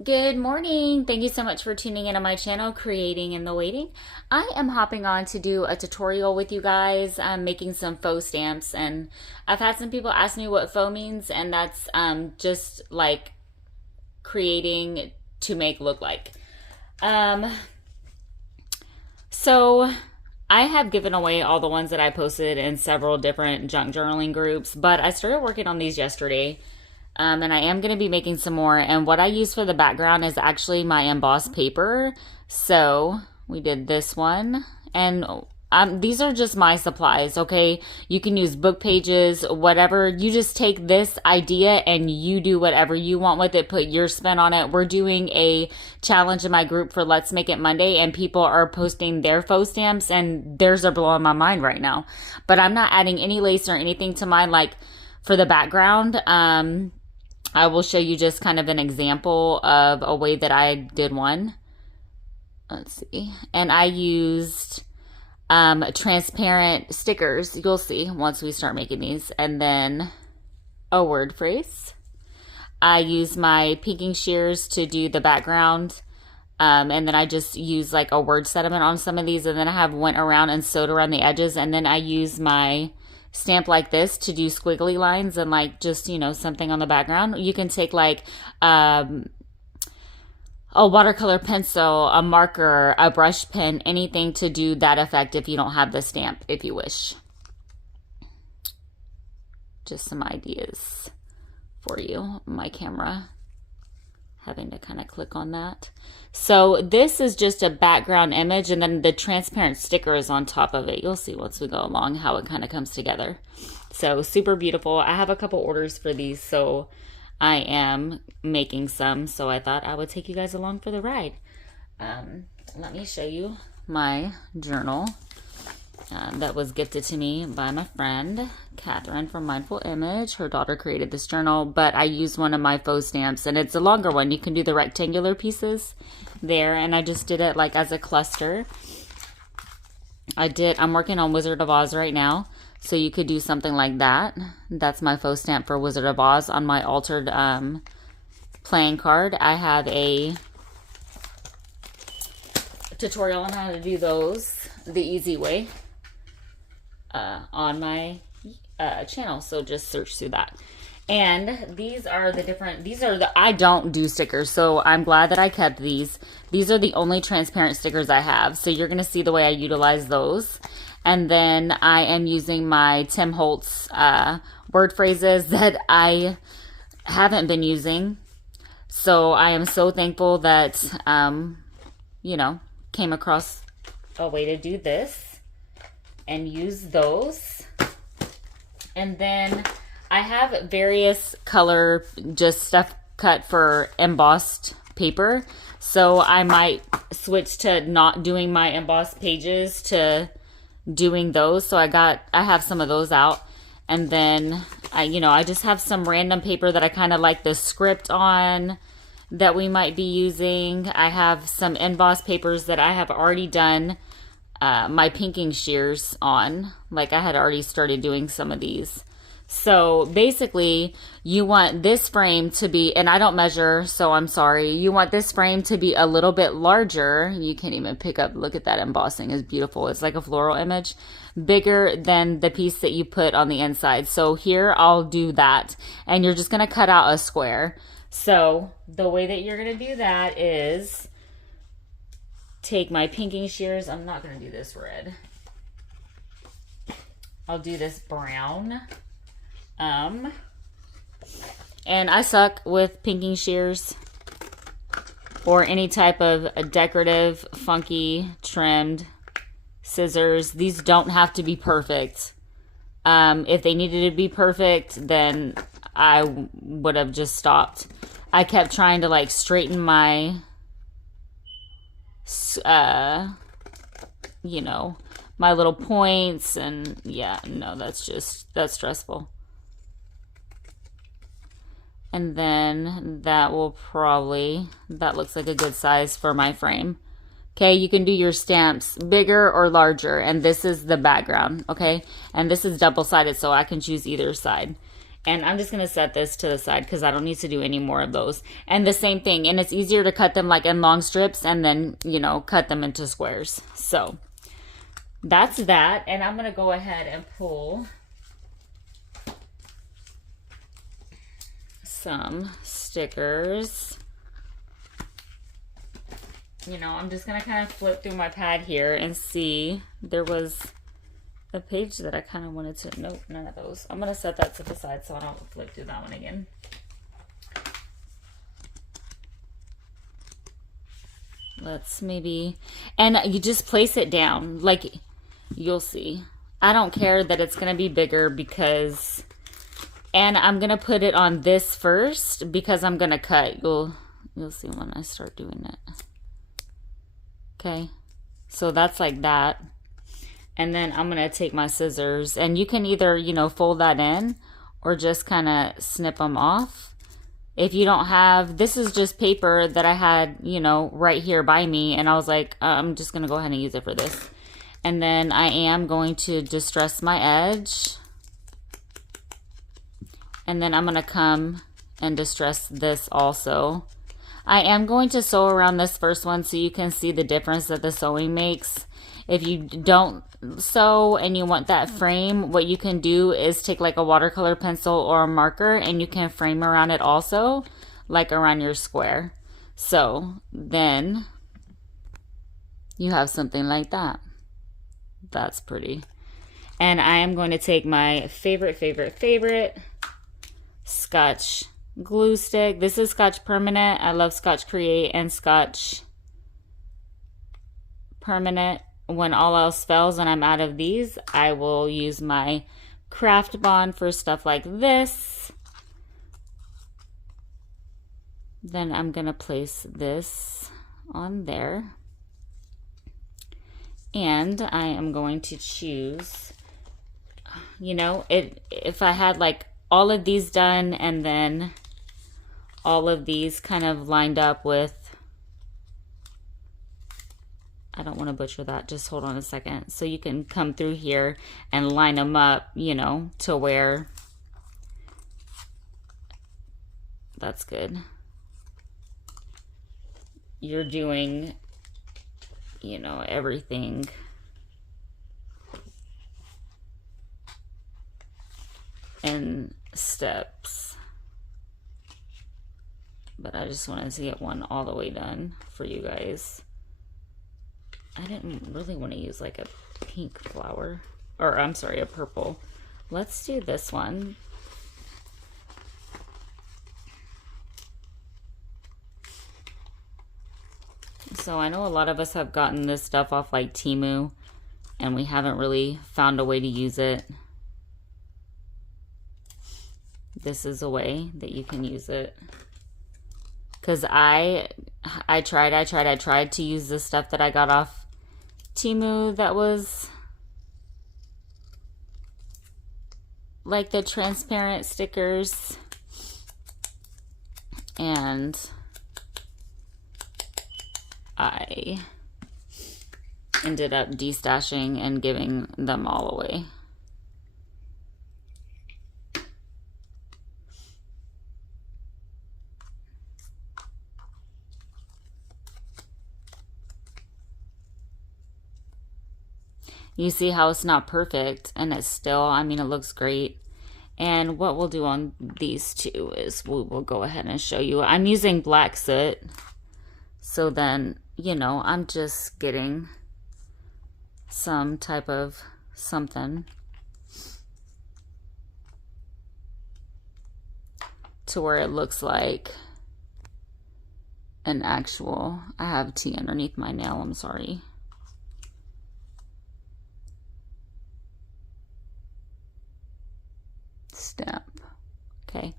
Good morning. Thank you so much for tuning in on my channel, Creating in the Waiting. I am hopping on to do a tutorial with you guys. I'm making some faux stamps, and I've had some people ask me what faux means, and that's just like creating to make look like. Um, so I have given away all the ones that I posted in several different junk journaling groups, but I started working on these yesterday. And I am going to be making some more. And what I use for the background is actually my embossed paper. So we did this one. And these are just my supplies, okay? You can use book pages, whatever. You just take this idea and you do whatever you want with it. Put your spin on it. We're doing a challenge in my group for Let's Make It Monday. And people are posting their faux stamps. And theirs are blowing my mind right now. But I'm not adding any lace or anything to mine, like for the background. I will show you just kind of an example of a way that I did one. Let's see. And I used transparent stickers. You'll see once we start making these. And then a word phrase. I used my pinking shears to do the background. And then I just use like a word sentiment on some of these. And then I have went around and sewed around the edges. And then I use my stamp like this to do squiggly lines and like just, you know, something on the background. You can take like a watercolor pencil, a marker, a brush pen, anything to do that effect if you don't have the stamp, if you wish. Just some ideas for you. My camera having to kind of click on that. So this is just a background image, and then the transparent sticker is on top of it. You'll see once we go along how it kind of comes together. So super beautiful. I have a couple orders for these, so I am making some. So I thought I would take you guys along for the ride. Let me show you my journal that was gifted to me by my friend Catherine from Mindful Image. Her daughter created this journal, but I used one of my faux stamps, and it's a longer one. You can do the rectangular pieces there, and I just did it like as a cluster. I'm working on Wizard of Oz right now, so you could do something like that. That's my faux stamp for Wizard of Oz on my altered playing card. I have a tutorial on how to do those the easy way on my channel, so just search through that. And these are the I don't do stickers, so I'm glad that I kept these. These are the only transparent stickers I have, so you're gonna see the way I utilize those. And then I am using my Tim Holtz word phrases that I haven't been using, so I am so thankful that you know, came across a way to do this and use those. And then I have various color just stuff cut for embossed paper, so I might switch to not doing my embossed pages to doing those. So I have some of those out. And then I just have some random paper that I kind of like the script on that we might be using. I have some embossed papers that I have already done my pinking shears on. Like I had already started doing some of these. So basically you want this frame to be, and I don't measure, so I'm sorry. You want this frame to be a little bit larger. You can't even pick up, look at that embossing, is beautiful. It's like a floral image, bigger than the piece that you put on the inside. So here I'll do that, and you're just gonna cut out a square. So the way that you're gonna do that is take my pinking shears. I'm not going to do this red. I'll do this brown. And I suck with pinking shears or any type of decorative, funky, trimmed scissors. These don't have to be perfect. If they needed to be perfect, then I would have just stopped. I kept trying to like straighten my my little points, and yeah, no, that's stressful. And then that looks like a good size for my frame. Okay, you can do your stamps bigger or larger, and this is the background, okay? And this is double-sided, so I can choose either side. And I'm just going to set this to the side because I don't need to do any more of those. And the same thing. And it's easier to cut them like in long strips and then, you know, cut them into squares. So that's that. And I'm going to go ahead and pull some stickers. You know, I'm just going to kind of flip through my pad here and see. There was a page that I kind of wanted to, nope, none of those. I'm going to set that to the side so I don't flip through that one again. Let's maybe, and you just place it down, like you'll see. I don't care that it's going to be bigger because, and I'm going to put it on this first because I'm going to cut. You'll see when I start doing it. Okay, so that's like that. And then I'm going to take my scissors, and you can either, you know, fold that in or just kind of snip them off. If you don't have, this is just paper that I had, you know, right here by me. And I was like, I'm just going to go ahead and use it for this. And then I am going to distress my edge. And then I'm going to come and distress this also. I am going to sew around this first one so you can see the difference that the sewing makes. If you don't sew and you want that frame, what you can do is take like a watercolor pencil or a marker and you can frame around it also, like around your square. So then you have something like that. That's pretty. And I am going to take my favorite Scotch glue stick. This is Scotch Permanent. I love Scotch Create and Scotch Permanent. When all else fails and I'm out of these, I will use my Craft Bond for stuff like this. Then I'm going to place this on there. And I am going to choose, you know, if I had like all of these done and then all of these kind of lined up with, I don't want to butcher that, just hold on a second. So you can come through here and line them up, you know, to where that's good. You're doing, you know, everything in steps. But I just wanted to get one all the way done for you guys. I didn't really want to use like a pink flower, or I'm sorry, a purple. Let's do this one. So I know a lot of us have gotten this stuff off like Temu and we haven't really found a way to use it. This is a way that you can use it. Because I tried to use the stuff that I got off Temu that was like the transparent stickers, and I ended up destashing and giving them all away. You see how it's not perfect, and it's still, I mean, it looks great. And what we'll do on these two is we'll go ahead and show you. I'm using black soot. So then, you know, I'm just getting some type of something to where it looks like an actual, I have tea underneath my nail, I'm sorry. Stamp. Okay.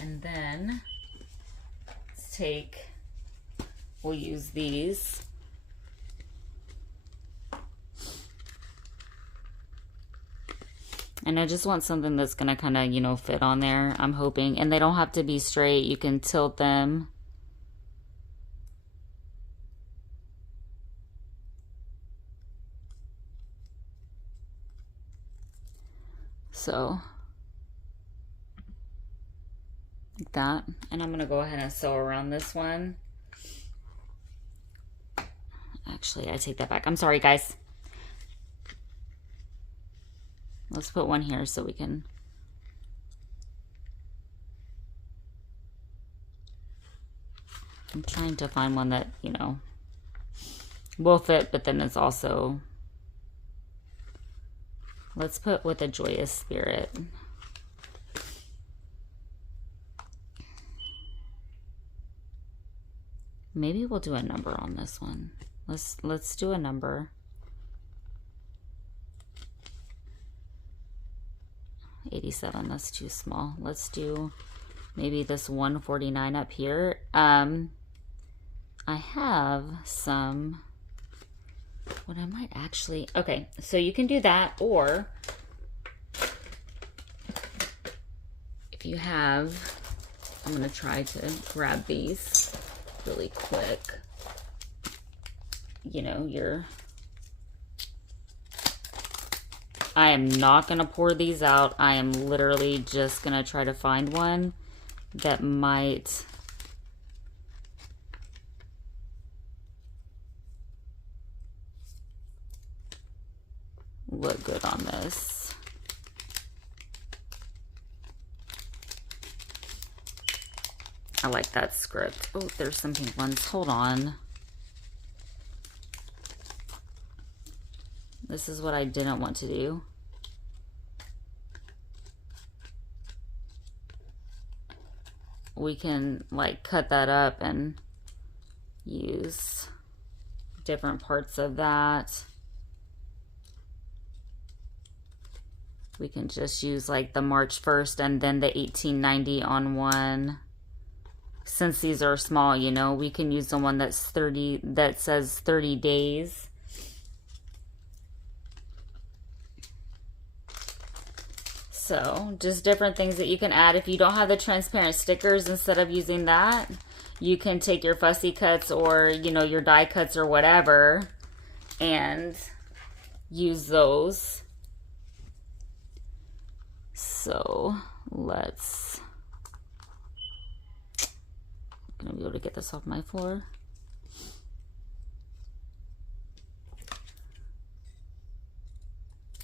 And then let's take, we'll use these. And I just want something that's gonna kind of, you know, fit on there, I'm hoping. And they don't have to be straight. You can tilt them. So like that. And I'm gonna go ahead and sew around this one. Actually, I take that back. I'm sorry, guys. Let's put one here so we can. I'm trying to find one that, you know, will fit, but then it's also. Let's put with a joyous spirit. Maybe we'll do a number on this one. Let's do a number. 87, that's too small. Let's do maybe this 149 up here. I have some, what I might actually, okay, so you can do that, or if you have, I'm gonna try to grab these really quick. You know, I am not gonna pour these out. I am literally just gonna try to find one that might look good on this. I like that script. Oh, there's some pink ones. Hold on. This is what I didn't want to do. We can like cut that up and use different parts of that. We can just use like the March 1st and then the 1890 on one. Since these are small, you know, we can use the one that's 30, that says 30 days. So just different things that you can add. If you don't have the transparent stickers, instead of using that, you can take your fussy cuts or, you know, your die cuts or whatever and use those. So let's, I'm gonna be able to get this off my floor.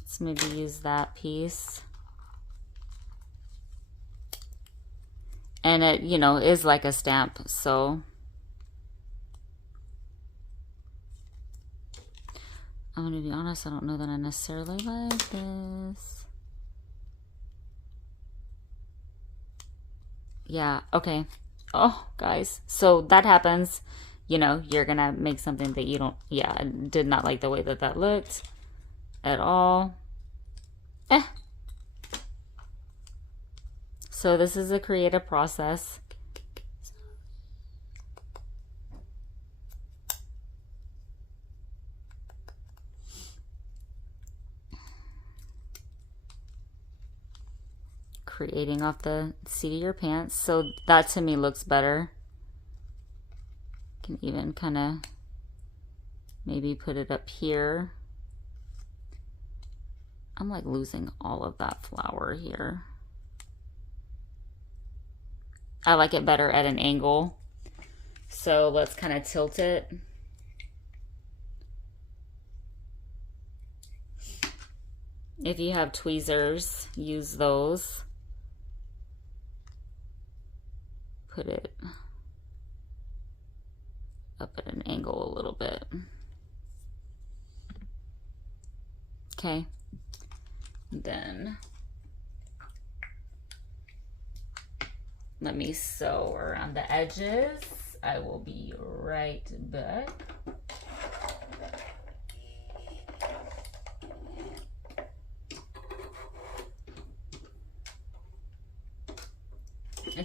Let's maybe use that piece. And it, you know, is like a stamp, so I'm gonna be honest, I don't know that I necessarily like this. Yeah, okay. Oh, guys, so that happens. You know, you're gonna make something that you don't, yeah, I did not like the way that that looked at all. So this is a creative process. Creating off the seat of your pants. So that to me looks better. Can even kind of maybe put it up here. I'm like losing all of that flour here. I like it better at an angle. So let's kind of tilt it. If you have tweezers, use those. Put it up at an angle a little bit. Okay. Then let me sew around the edges. I will be right back.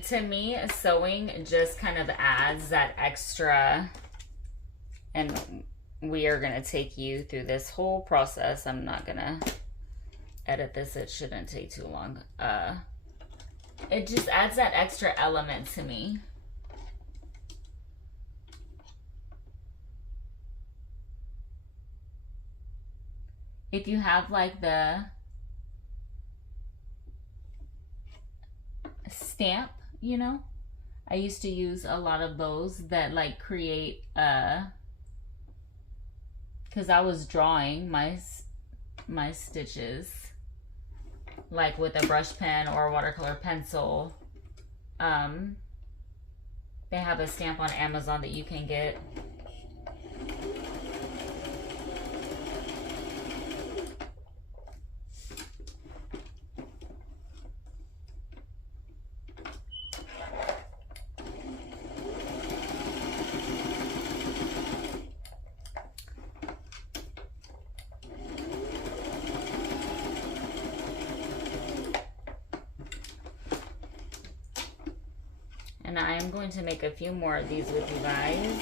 To me, sewing just kind of adds that extra, and we are going to take you through this whole process. I'm not going to edit this. It shouldn't take too long. It just adds that extra element to me. If you have like the stamp, you know. I used to use a lot of those that like create, because I was drawing my stitches like with a brush pen or a watercolor pencil. They have a stamp on Amazon that you can get. And I am going to make a few more of these with you guys.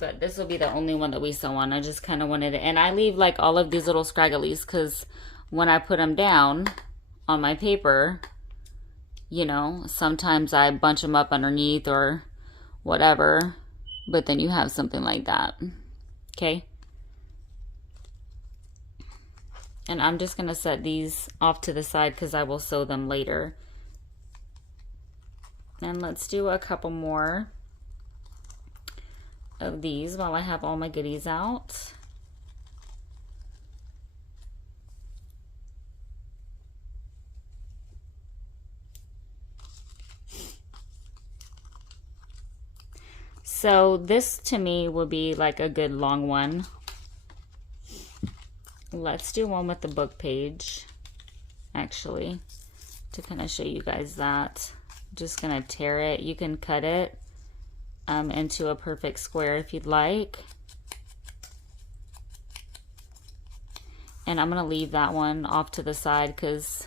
But this will be the only one that we sew on. I just kind of wanted it. And I leave like all of these little scragglies because when I put them down on my paper, you know, sometimes I bunch them up underneath or whatever. But then you have something like that. Okay. And I'm just going to set these off to the side because I will sew them later. And let's do a couple more of these while I have all my goodies out. So this to me would be like a good long one. Let's do one with the book page, actually, to kind of show you guys that. Just gonna tear it. You can cut it into a perfect square if you'd like. And I'm going to leave that one off to the side because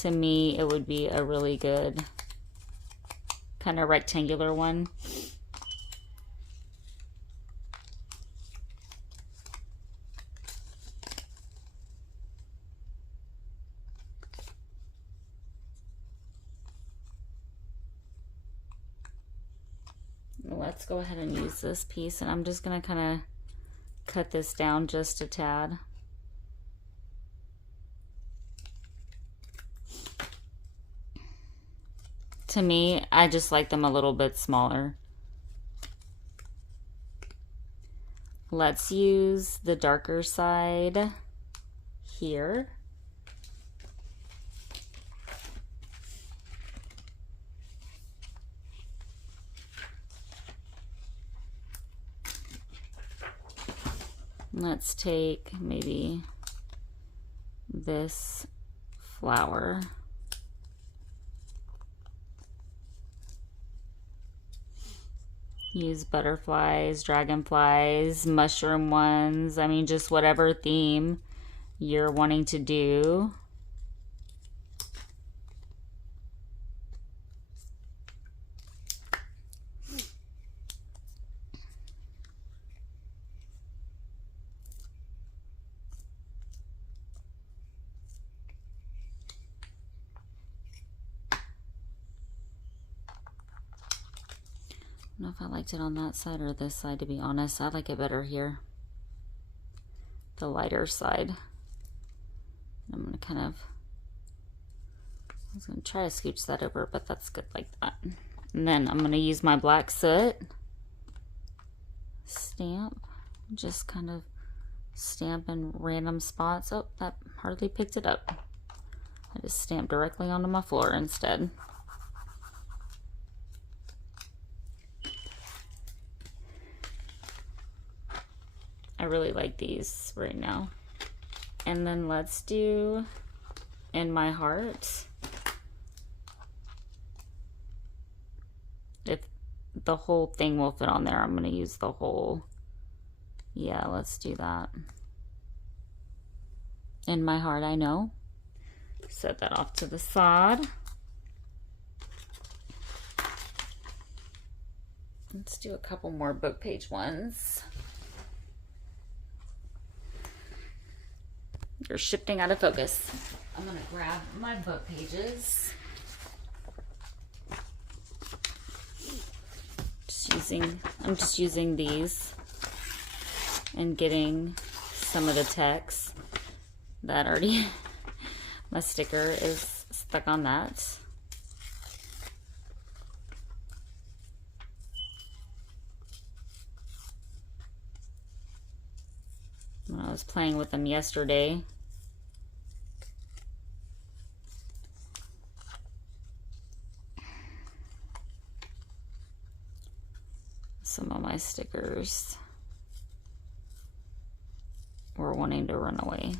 to me it would be a really good kind of rectangular one. Let's go ahead and use this piece, and I'm just going to kind of cut this down just a tad. To me, I just like them a little bit smaller. Let's use the darker side here. Let's take maybe this flower. Use butterflies, dragonflies, mushroom ones. I mean, just whatever theme you're wanting to do. I don't know if I liked it on that side or this side, to be honest. I like it better here, the lighter side. I'm going to kind of, I was going to try to scooch that over, but that's good like that. And then I'm going to use my black soot stamp, just kind of stamp in random spots. Oh, that hardly picked it up. I just stamped directly onto my floor instead. I really like these right now. And then let's do In My Heart. If the whole thing will fit on there, I'm going to use the whole. Yeah, let's do that. In My Heart, I Know. Set that off to the side. Let's do a couple more book page ones. You're shifting out of focus. I'm gonna grab my book pages. I'm just using these and getting some of the text that already, my sticker is stuck on that. When I was playing with them yesterday, some of my stickers were wanting to run away.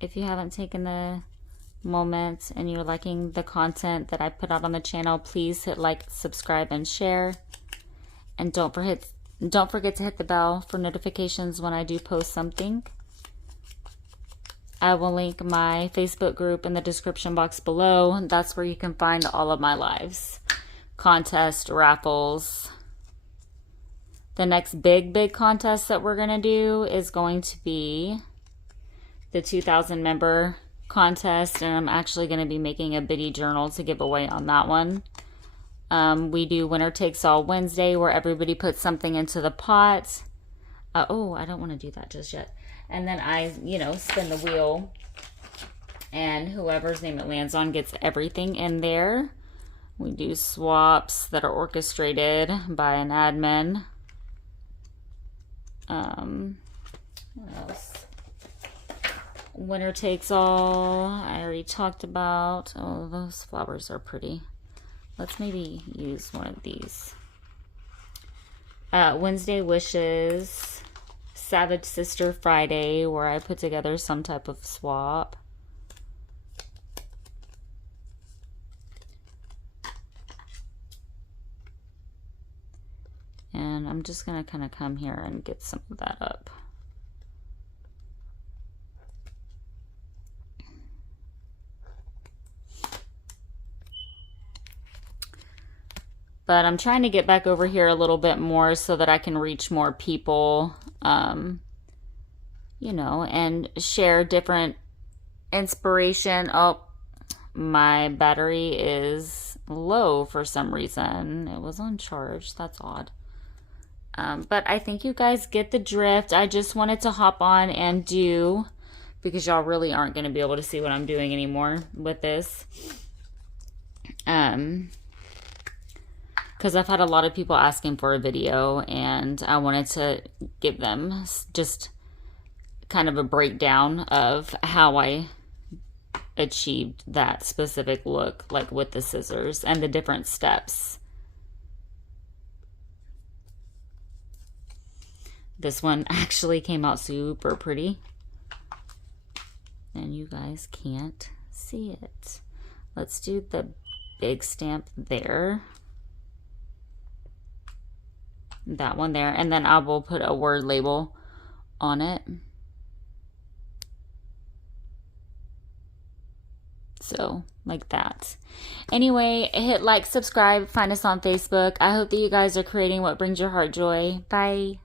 If you haven't taken the moment and you're liking the content that I put out on the channel, please hit like, subscribe, and share. And don't forget to hit the bell for notifications when I do post something. I will link my Facebook group in the description box below. That's where you can find all of my lives, contests, raffles. The next big contest that we're going to do is going to be the 2,000 member contest, and I'm actually going to be making a bitty journal to give away on that one. We do Winner Takes All Wednesday, where everybody puts something into the pot. Oh, I don't want to do that just yet. And then I, spin the wheel, and whoever's name it lands on gets everything in there. We do swaps that are orchestrated by an admin. What else? Winner Takes All, I already talked about. Oh, those flowers are pretty. Let's maybe use one of these. Wednesday Wishes, Savage Sister Friday, where I put together some type of swap. And I'm just going to kind of come here and get some of that up. But I'm trying to get back over here a little bit more so that I can reach more people, and share different inspiration. Oh, my battery is low for some reason. It was on charge. That's odd. But I think you guys get the drift. I just wanted to hop on and do, because y'all really aren't going to be able to see what I'm doing anymore with this. Because I've had a lot of people asking for a video, and I wanted to give them just kind of a breakdown of how I achieved that specific look, like with the scissors and the different steps. This one actually came out super pretty, and you guys can't see it. Let's do the big stamp there. That one there, and then I will put a word label on it. So, like that. Anyway, hit like, subscribe, find us on Facebook. I hope that you guys are creating what brings your heart joy. Bye.